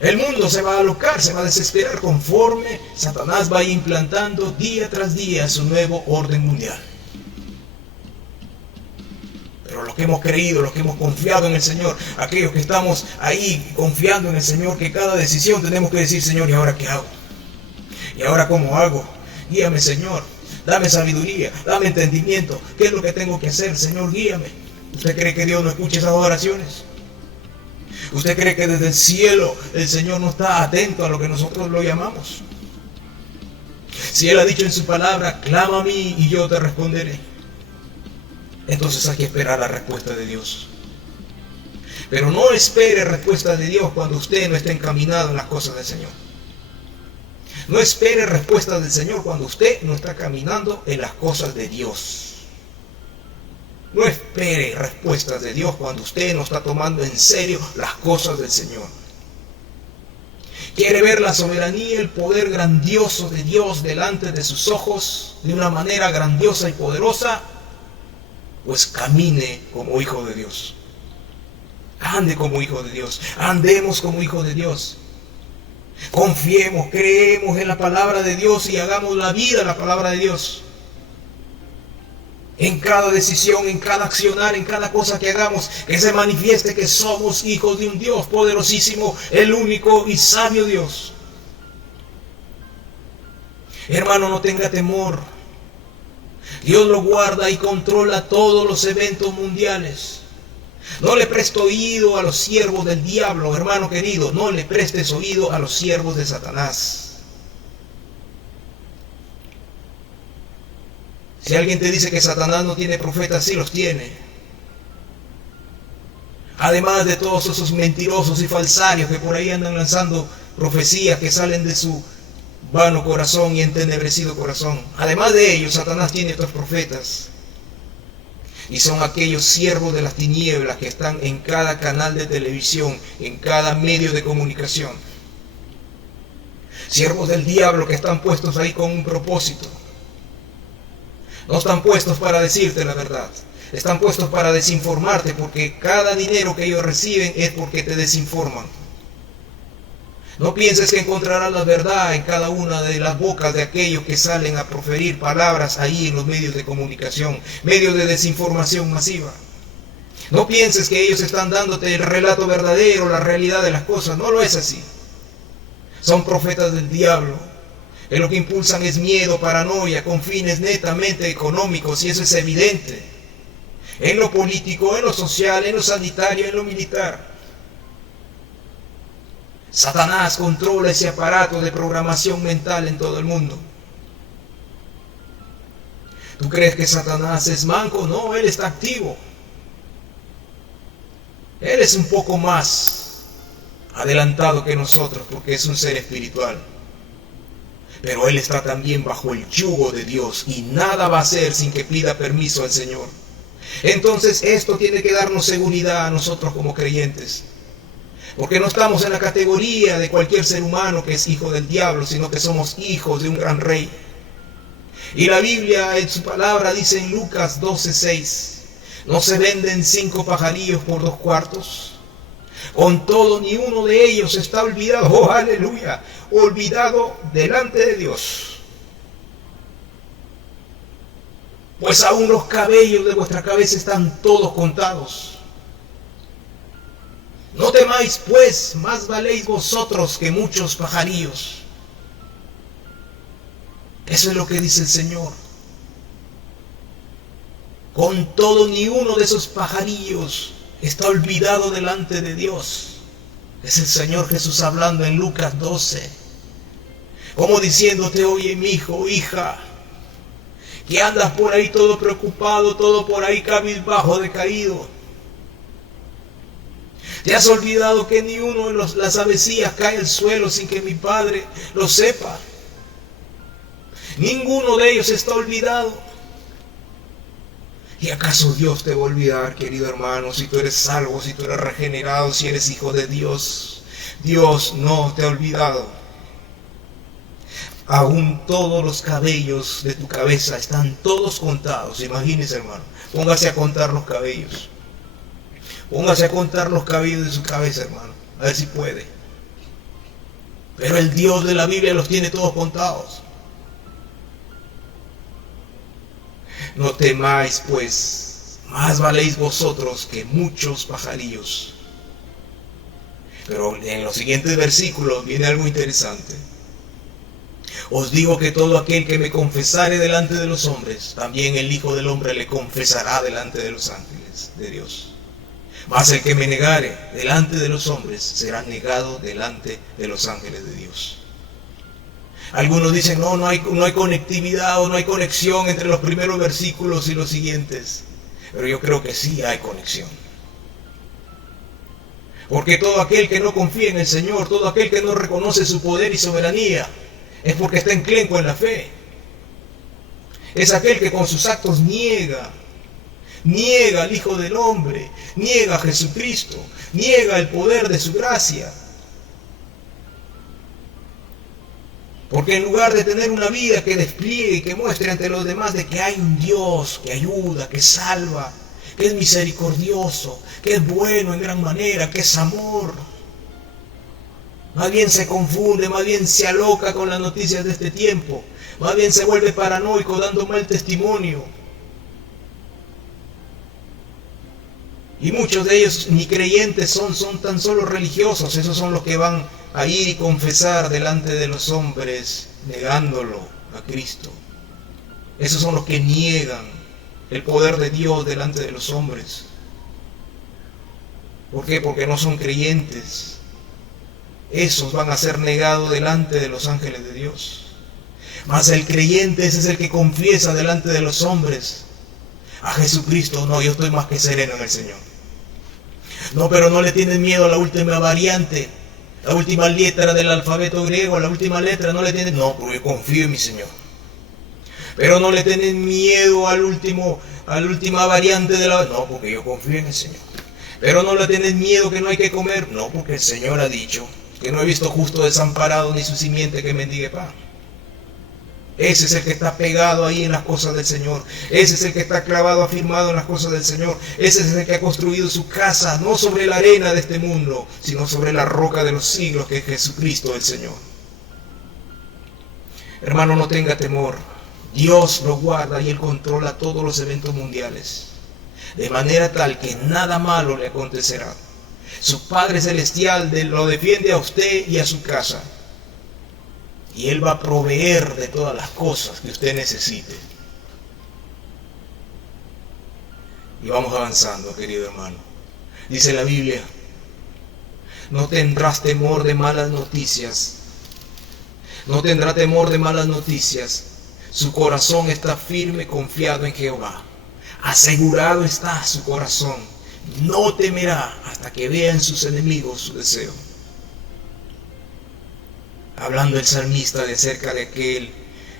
El mundo se va a alocar, se va a desesperar conforme Satanás va implantando día tras día su nuevo orden mundial. Pero los que hemos creído, los que hemos confiado en el Señor, aquellos que estamos ahí confiando en el Señor, que cada decisión tenemos que decir: Señor, ¿y ahora qué hago? ¿Y ahora cómo hago? Guíame, Señor, dame sabiduría, dame entendimiento. ¿Qué es lo que tengo que hacer? Señor, guíame. ¿Usted cree que Dios no escucha esas oraciones? ¿Usted cree que desde el cielo el Señor no está atento a lo que nosotros lo llamamos? Si Él ha dicho en su palabra: clama a mí y yo te responderé, entonces hay que esperar la respuesta de Dios. Pero no espere respuesta de Dios cuando usted no esté encaminado en las cosas del Señor. No espere respuesta del Señor cuando usted no está caminando en las cosas de Dios. No espere respuestas de Dios cuando usted no está tomando en serio las cosas del Señor. ¿Quiere ver la soberanía y el poder grandioso de Dios delante de sus ojos de una manera grandiosa y poderosa? Pues camine como hijo de Dios. Ande como hijo de Dios. Andemos como hijo de Dios. Confiemos, creemos en la palabra de Dios y hagamos la vida la palabra de Dios. En cada decisión, en cada accionar, en cada cosa que hagamos, que se manifieste que somos hijos de un Dios poderosísimo, el único y sabio Dios. Hermano, no tenga temor. Dios lo guarda y controla todos los eventos mundiales. No le preste oído a los siervos del diablo, hermano querido. No le prestes oído a los siervos de Satanás. Si alguien te dice que Satanás no tiene profetas, sí los tiene. Además de todos esos mentirosos y falsarios que por ahí andan lanzando profecías que salen de su vano corazón y entenebrecido corazón. Además de ellos, Satanás tiene estos profetas. Y son aquellos siervos de las tinieblas que están en cada canal de televisión, en cada medio de comunicación. Siervos del diablo que están puestos ahí con un propósito. No están puestos para decirte la verdad. Están puestos para desinformarte, porque cada dinero que ellos reciben es porque te desinforman. No pienses que encontrarás la verdad en cada una de las bocas de aquellos que salen a proferir palabras ahí en los medios de comunicación, medios de desinformación masiva. No pienses que ellos están dándote el relato verdadero, la realidad de las cosas. No lo es así. Son profetas del diablo. Que lo que impulsan es miedo, paranoia, con fines netamente económicos, y eso es evidente. En lo político, en lo social, en lo sanitario, en lo militar. Satanás controla ese aparato de programación mental en todo el mundo. ¿Tú crees que Satanás es manco? No, él está activo. Él es un poco más adelantado que nosotros porque es un ser espiritual. Pero él está también bajo el yugo de Dios y nada va a hacer sin que pida permiso al Señor. Entonces esto tiene que darnos seguridad a nosotros como creyentes. Porque no estamos en la categoría de cualquier ser humano que es hijo del diablo, sino que somos hijos de un gran rey. Y la Biblia en su palabra dice en Lucas 12:6, ¿no se venden 5 pajarillos por 2 cuartos? Con todo, ni uno de ellos está olvidado, oh aleluya, olvidado delante de Dios. Pues aún los cabellos de vuestra cabeza están todos contados. No temáis pues, más valéis vosotros que muchos pajarillos. Eso es lo que dice el Señor. Con todo, ni uno de esos pajarillos está olvidado delante de Dios. Es el Señor Jesús hablando en Lucas 12. Como diciéndote, oye mi hijo, hija, que andas por ahí todo preocupado, todo por ahí cabizbajo, decaído. Te has olvidado que ni uno de las avecillas cae al suelo sin que mi Padre lo sepa. Ninguno de ellos está olvidado. ¿Y acaso Dios te va a olvidar, querido hermano, si tú eres salvo, si tú eres regenerado, si eres hijo de Dios? Dios no te ha olvidado. Aún todos los cabellos de tu cabeza están todos contados. Imagínese, hermano. Póngase a contar los cabellos. Póngase a contar los cabellos de su cabeza, hermano. A ver si puede. Pero el Dios de la Biblia los tiene todos contados. No temáis, pues, más valéis vosotros que muchos pajarillos. Pero en los siguientes versículos viene algo interesante. Os digo que todo aquel que me confesare delante de los hombres, también el Hijo del Hombre le confesará delante de los ángeles de Dios. Mas el que me negare delante de los hombres, será negado delante de los ángeles de Dios. Algunos dicen, no hay conectividad o no hay conexión entre los primeros versículos y los siguientes. Pero yo creo que sí hay conexión. Porque todo aquel que no confía en el Señor, todo aquel que no reconoce su poder y soberanía, es porque está enclenco en la fe. Es aquel que con sus actos niega al Hijo del Hombre, niega a Jesucristo, niega el poder de su gracia. Porque en lugar de tener una vida que despliegue y que muestre ante los demás de que hay un Dios que ayuda, que salva, que es misericordioso, que es bueno en gran manera, que es amor, más bien se confunde, más bien se aloca con las noticias de este tiempo, más bien se vuelve paranoico dando mal testimonio. Y muchos de ellos ni creyentes son tan solo religiosos. Esos son los que van a ir y confesar delante de los hombres, negándolo a Cristo. Esos son los que niegan el poder de Dios delante de los hombres. ¿Por qué? Porque no son creyentes. Esos van a ser negados delante de los ángeles de Dios. Mas el creyente, ese es el que confiesa delante de los hombres a Jesucristo. No, yo estoy más que sereno en el Señor. No, pero no le tienen miedo a la última variante, la última letra del alfabeto griego, la última letra, no le tienen, no, porque yo confío en mi Señor. Pero no le tienen miedo a la última variante de la, no, porque yo confío en el Señor. Pero no le tienen miedo que no hay que comer, no, porque el Señor ha dicho que no he visto justo desamparado ni su simiente que mendigue pan. Ese es el que está pegado ahí en las cosas del Señor. Ese es el que está clavado, afirmado en las cosas del Señor. Ese es el que ha construido su casa, no sobre la arena de este mundo, sino sobre la roca de los siglos, que es Jesucristo el Señor. Hermano, no tenga temor. Dios lo guarda y Él controla todos los eventos mundiales, de manera tal que nada malo le acontecerá. Su Padre Celestial lo defiende a usted y a su casa. Y Él va a proveer de todas las cosas que usted necesite. Y vamos avanzando, querido hermano. Dice la Biblia, no tendrás temor de malas noticias. No tendrá temor de malas noticias. Su corazón está firme, confiado en Jehová. Asegurado está su corazón. No temerá hasta que vea en sus enemigos su deseo. Hablando el salmista de acerca de aquel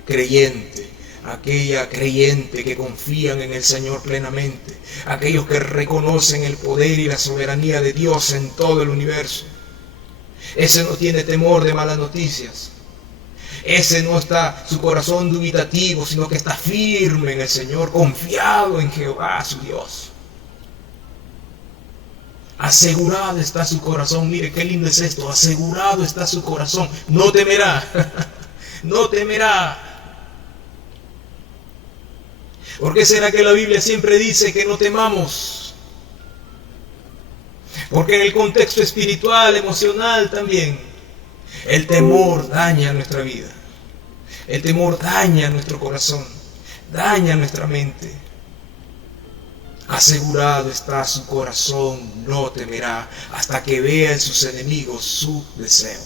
creyente, aquella creyente que confían en el Señor plenamente, aquellos que reconocen el poder y la soberanía de Dios en todo el universo. Ese no tiene temor de malas noticias. Ese no está su corazón dubitativo, sino que está firme en el Señor, confiado en Jehová su Dios. Asegurado está su corazón. Mire qué lindo es esto. Asegurado está su corazón. No temerá. No temerá. ¿Por qué será que la Biblia siempre dice que no temamos? Porque en el contexto espiritual, emocional también, el temor daña nuestra vida. El temor daña nuestro corazón. Daña nuestra mente. Asegurado está su corazón, no temerá hasta que vea en sus enemigos su deseo.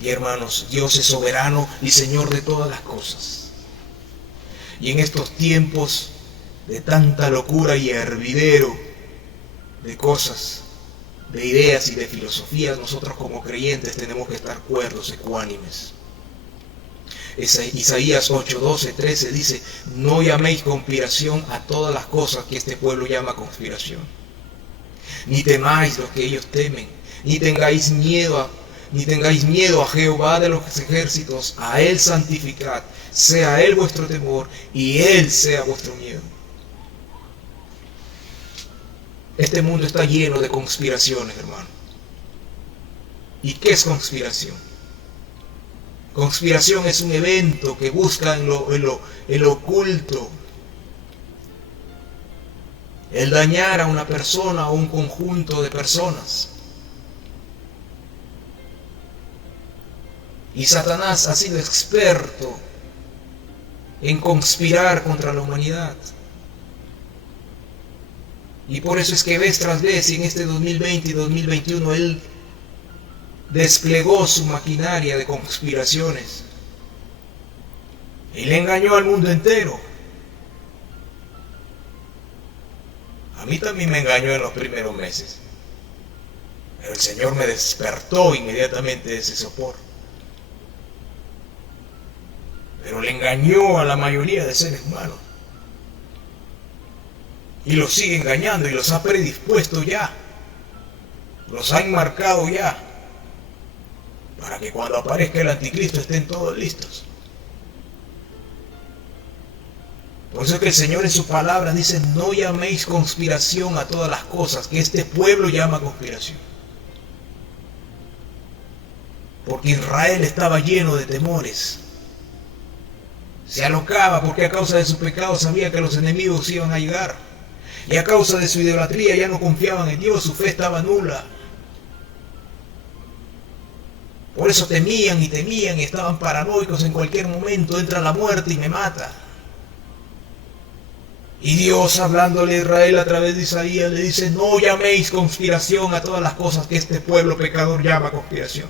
Y hermanos, Dios es soberano y Señor de todas las cosas. Y en estos tiempos de tanta locura y hervidero de cosas, de ideas y de filosofías, nosotros como creyentes tenemos que estar cuerdos, ecuánimes. Isaías 8, 12, 13 dice, no llaméis conspiración a todas las cosas que este pueblo llama conspiración. Ni temáis lo que ellos temen, ni tengáis miedo a Jehová de los ejércitos. A Él santificad, sea Él vuestro temor y Él sea vuestro miedo. Este mundo está lleno de conspiraciones, hermano. ¿Y qué es conspiración? Conspiración es un evento que busca en lo oculto el dañar a una persona o un conjunto de personas. Y Satanás ha sido experto en conspirar contra la humanidad. Y por eso es que vez tras vez, en este 2020 y 2021, él desplegó su maquinaria de conspiraciones. Y le engañó al mundo entero. A mí también me engañó en los primeros meses. Pero el Señor me despertó inmediatamente de ese sopor. Pero le engañó a la mayoría de seres humanos. Y los sigue engañando y los ha predispuesto ya. Los ha enmarcado ya. Para que cuando aparezca el anticristo estén todos listos. Por eso es que el Señor en su palabra dice: no llaméis conspiración a todas las cosas que este pueblo llama conspiración. Porque Israel estaba lleno de temores. Se alocaba porque a causa de su pecado sabía que los enemigos iban a llegar. Y a causa de su idolatría ya no confiaban en Dios, su fe estaba nula. Por eso temían y estaban paranoicos. En cualquier momento entra la muerte y me mata. Y Dios, hablándole a Israel a través de Isaías, le dice: no llaméis conspiración a todas las cosas que este pueblo pecador llama conspiración.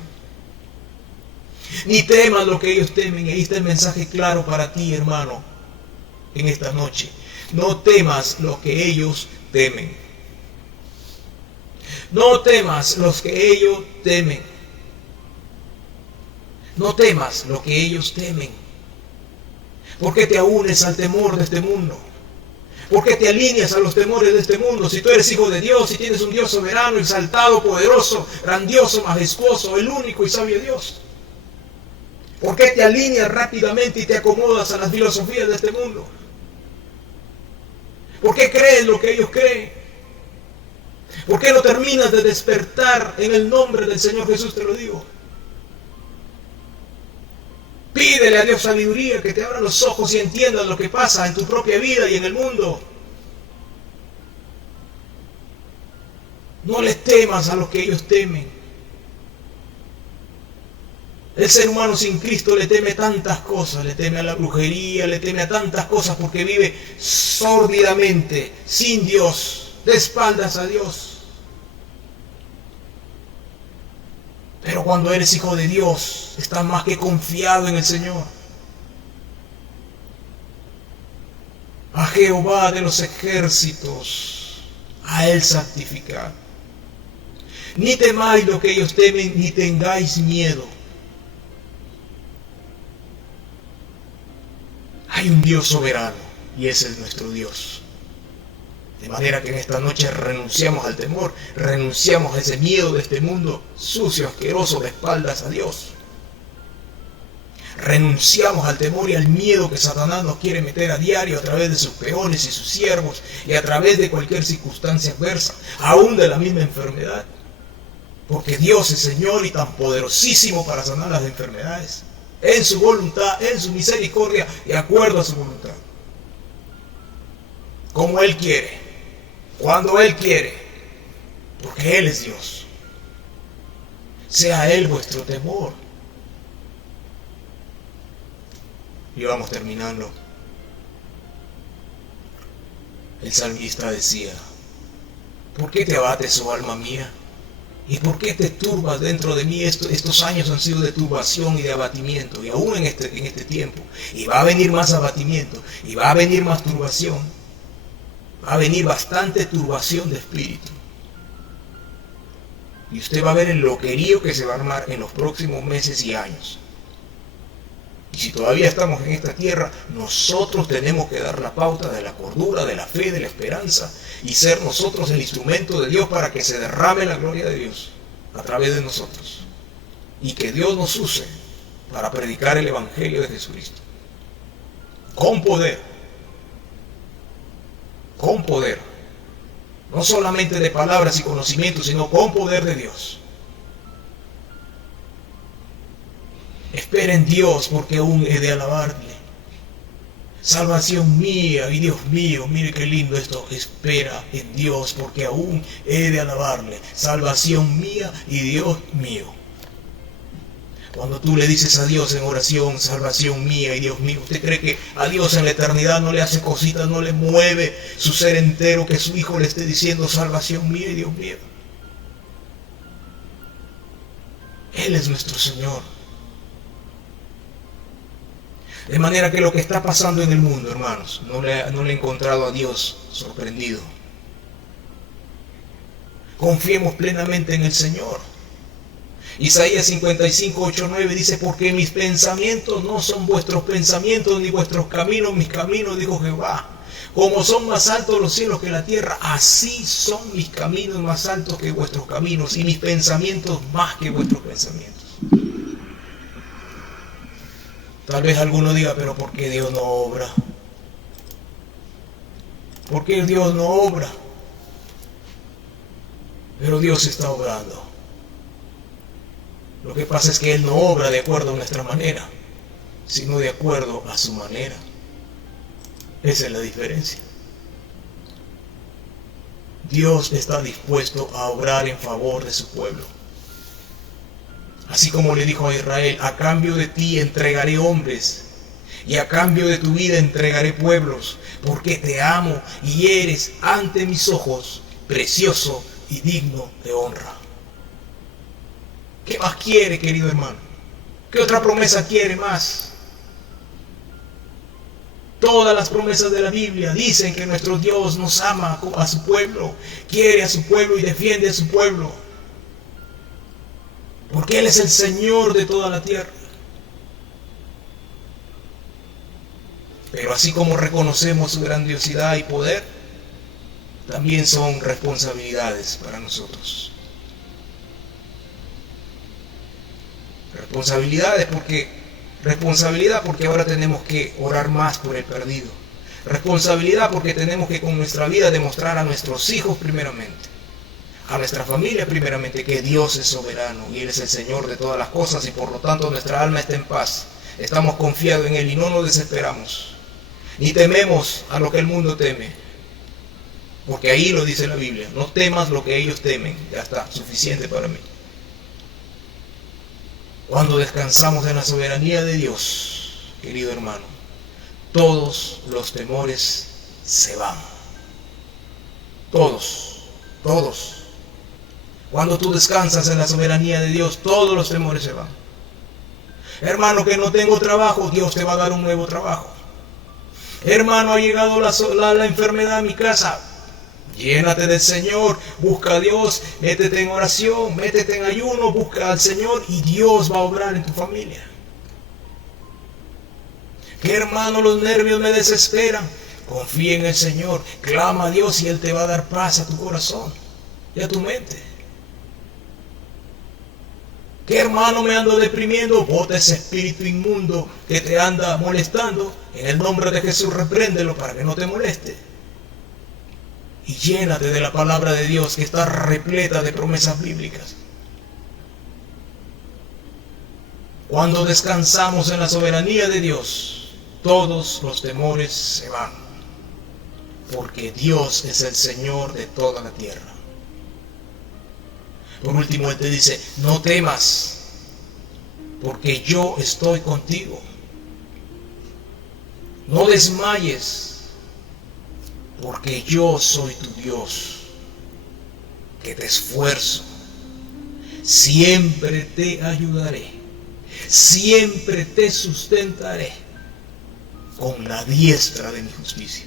Ni temas lo que ellos temen. Y ahí está el mensaje claro para ti, hermano, en esta noche. No temas lo que ellos temen. No temas lo que ellos temen. No temas lo que ellos temen. ¿Por qué te unes al temor de este mundo? ¿Por qué te alineas a los temores de este mundo? Si tú eres hijo de Dios, si tienes un Dios soberano, exaltado, poderoso, grandioso, majestuoso, el único y sabio Dios. ¿Por qué te alineas rápidamente y te acomodas a las filosofías de este mundo? ¿Por qué crees lo que ellos creen? ¿Por qué no terminas de despertar en el nombre del Señor Jesús? Te lo digo. Pídele a Dios sabiduría, que te abra los ojos y entiendas lo que pasa en tu propia vida y en el mundo. No les temas a lo que ellos temen. El ser humano sin Cristo le teme tantas cosas, le teme a la brujería, le teme a tantas cosas porque vive sórdidamente, sin Dios, de espaldas a Dios. Pero cuando eres hijo de Dios, estás más que confiado en el Señor. A Jehová de los ejércitos, a Él santificad. Ni temáis lo que ellos temen, ni tengáis miedo. Hay un Dios soberano y ese es nuestro Dios. De manera que en esta noche renunciamos al temor, renunciamos a ese miedo de este mundo sucio, asqueroso, de espaldas a Dios. Renunciamos al temor y al miedo que Satanás nos quiere meter a diario a través de sus peones y sus siervos y a través de cualquier circunstancia adversa, aún de la misma enfermedad. Porque Dios es Señor y tan poderosísimo para sanar las enfermedades. En su voluntad, en su misericordia, de acuerdo a su voluntad. Como Él quiere, cuando Él quiere, porque Él es Dios. Sea Él vuestro temor. Y vamos terminando. El salmista decía: ¿por qué te abates, oh alma mía? ¿Y por qué te turbas dentro de mí? Estos años han sido de turbación y de abatimiento, y aún en este tiempo. Y va a venir más abatimiento, y va a venir más turbación. Va a venir bastante turbación de espíritu. Y usted va a ver el loquerío que se va a armar en los próximos meses y años. Y si todavía estamos en esta tierra, nosotros tenemos que dar la pauta de la cordura, de la fe, de la esperanza, y ser nosotros el instrumento de Dios para que se derrame la gloria de Dios a través de nosotros. Y que Dios nos use para predicar el Evangelio de Jesucristo. Con poder. Con poder. No solamente de palabras y conocimientos, sino con poder de Dios. Espera en Dios, porque aún he de alabarle. Salvación mía y Dios mío, mire qué lindo esto. Espera en Dios, porque aún he de alabarle. Salvación mía y Dios mío. Cuando tú le dices a Dios en oración, salvación mía y Dios mío, ¿usted cree que a Dios en la eternidad no le hace cositas, no le mueve su ser entero que su Hijo le esté diciendo salvación mía y Dios mío? Él es nuestro Señor. De manera que lo que está pasando en el mundo, hermanos, no le he encontrado a Dios sorprendido. Confiemos plenamente en el Señor. Isaías 55, 8, 9 dice, porque mis pensamientos no son vuestros pensamientos, ni vuestros caminos mis caminos, dijo Jehová. Como son más altos los cielos que la tierra, así son mis caminos más altos que vuestros caminos, y mis pensamientos más que vuestros pensamientos. Tal vez alguno diga, pero ¿por qué Dios no obra? ¿Por qué Dios no obra? Pero Dios está obrando. Lo que pasa es que Él no obra de acuerdo a nuestra manera, sino de acuerdo a su manera. Esa es la diferencia. Dios está dispuesto a obrar en favor de su pueblo. Así como le dijo a Israel, a cambio de ti entregaré hombres, y a cambio de tu vida entregaré pueblos, porque te amo y eres ante mis ojos precioso y digno de honra. ¿Qué más quiere, querido hermano? ¿Qué otra promesa quiere más? Todas las promesas de la Biblia dicen que nuestro Dios nos ama a su pueblo, quiere a su pueblo y defiende a su pueblo. Porque Él es el Señor de toda la tierra. Pero así como reconocemos su grandiosidad y poder, también son responsabilidades para nosotros. Responsabilidad porque ahora tenemos que orar más por el perdido. Responsabilidad porque tenemos que con nuestra vida demostrar a nuestros hijos primeramente, a nuestra familia primeramente, que Dios es soberano y Él es el Señor de todas las cosas, y por lo tanto nuestra alma está en paz. Estamos confiados en Él y no nos desesperamos, ni tememos a lo que el mundo teme, porque ahí lo dice la Biblia, no temas lo que ellos temen, ya está, suficiente para mí. Cuando descansamos en la soberanía de Dios, querido hermano, todos los temores se van. Todos. Cuando tú descansas en la soberanía de Dios, todos los temores se van. Hermano, que no tengo trabajo, Dios te va a dar un nuevo trabajo. Hermano, ha llegado la enfermedad a mi casa. Llénate del Señor, busca a Dios, métete en oración, métete en ayuno, busca al Señor y Dios va a obrar en tu familia. Que hermano, los nervios me desesperan. Confía en el Señor, clama a Dios y Él te va a dar paz a tu corazón y a tu mente. Que hermano, me ando deprimiendo, bota ese espíritu inmundo que te anda molestando. En el nombre de Jesús repréndelo para que no te moleste. Y llénate de la palabra de Dios que está repleta de promesas bíblicas. Cuando descansamos en la soberanía de Dios, todos los temores se van. Porque Dios es el Señor de toda la tierra. Por último, Él te dice, no temas, porque yo estoy contigo. No desmayes, porque yo soy tu Dios, que te esfuerzo. Siempre te ayudaré, siempre te sustentaré con la diestra de mi justicia.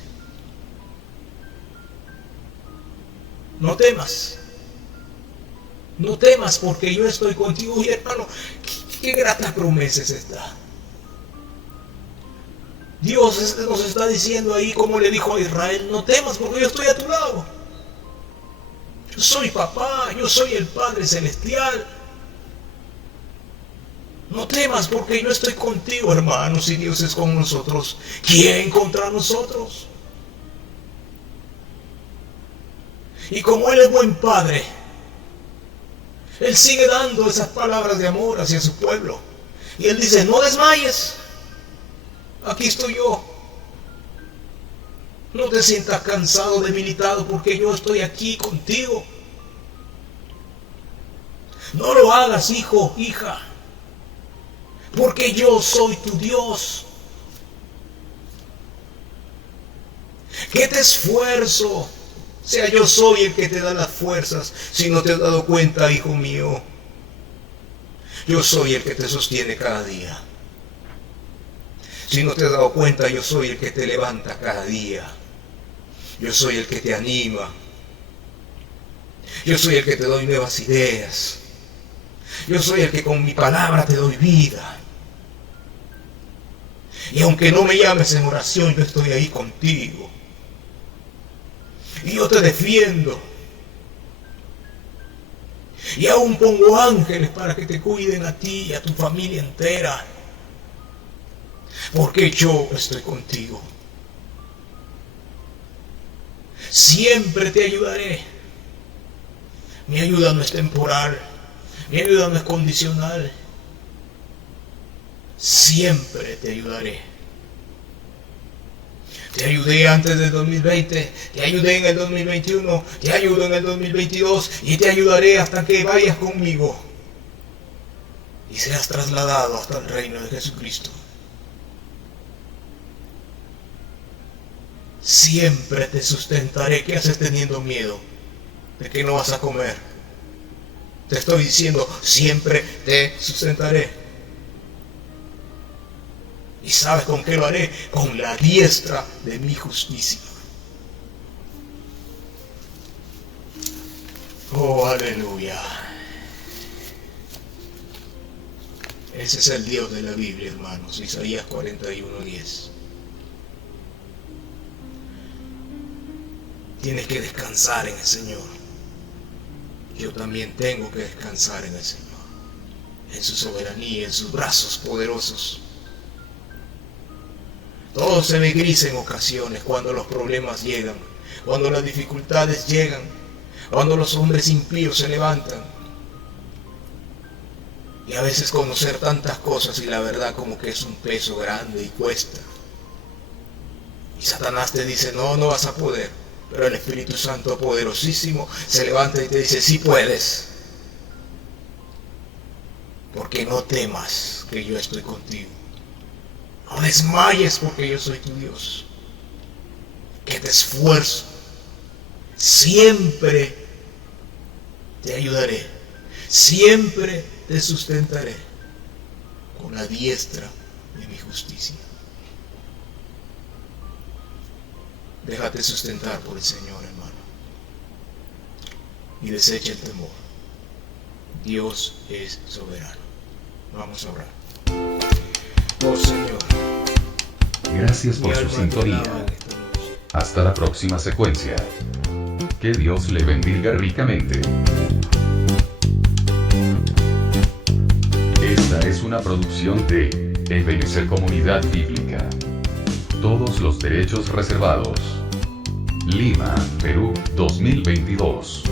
No temas. No temas porque yo estoy contigo. Y hermano, qué grata promesa es esta. Dios nos está diciendo ahí, como le dijo a Israel: no temas porque yo estoy a tu lado. Yo soy papá, yo soy el Padre Celestial. No temas porque yo estoy contigo, hermanos. Si Dios es con nosotros, ¿quién contra nosotros? Y como Él es buen Padre, Él sigue dando esas palabras de amor hacia su pueblo. Y Él dice: no desmayes, aquí estoy yo. No te sientas cansado, debilitado, porque yo estoy aquí contigo. No lo hagas, hijo, hija, porque yo soy tu Dios. ¿Qué te esfuerzo? O sea, yo soy el que te da las fuerzas. Si no te has dado cuenta, hijo mío, yo soy el que te sostiene cada día. Si no te has dado cuenta, yo soy el que te levanta cada día. Yo soy el que te anima. Yo soy el que te doy nuevas ideas. Yo soy el que con mi palabra te doy vida. Y aunque no me llames en oración, yo estoy ahí contigo. Y yo te defiendo. Y aún pongo ángeles para que te cuiden a ti y a tu familia entera. Porque yo estoy contigo. Siempre te ayudaré. Mi ayuda no es temporal. Mi ayuda no es condicional. Siempre te ayudaré. Te ayudé antes del 2020, te ayudé en el 2021, te ayudo en el 2022 y te ayudaré hasta que vayas conmigo y seas trasladado hasta el reino de Jesucristo. Siempre te sustentaré. ¿Qué haces teniendo miedo de que no vas a comer? Te estoy diciendo, siempre te sustentaré. ¿Y sabes con qué lo haré? Con la diestra de mi justicia. Oh, aleluya. Ese es el Dios de la Biblia, hermanos. Isaías 41:10. Tienes que descansar en el Señor. Yo también tengo que descansar en el Señor, en su soberanía, en sus brazos poderosos. Todo se ve gris en ocasiones cuando los problemas llegan, cuando las dificultades llegan, cuando los hombres impíos se levantan. Y a veces conocer tantas cosas y la verdad como que es un peso grande y cuesta. Y Satanás te dice: no, no vas a poder. Pero el Espíritu Santo poderosísimo se levanta y te dice: sí puedes. Porque no temas, que yo estoy contigo. No desmayes, porque yo soy tu Dios, que te esfuerzo. Siempre te ayudaré. Siempre te sustentaré con la diestra de mi justicia. Déjate sustentar por el Señor, hermano. Y desecha el temor. Dios es soberano. Vamos a orar. Oh Señor. Gracias por su sintonía. Hasta la próxima secuencia. Que Dios le bendiga ricamente. Esta es una producción de Ebenezer Comunidad Bíblica. Todos los derechos reservados. Lima, Perú, 2022.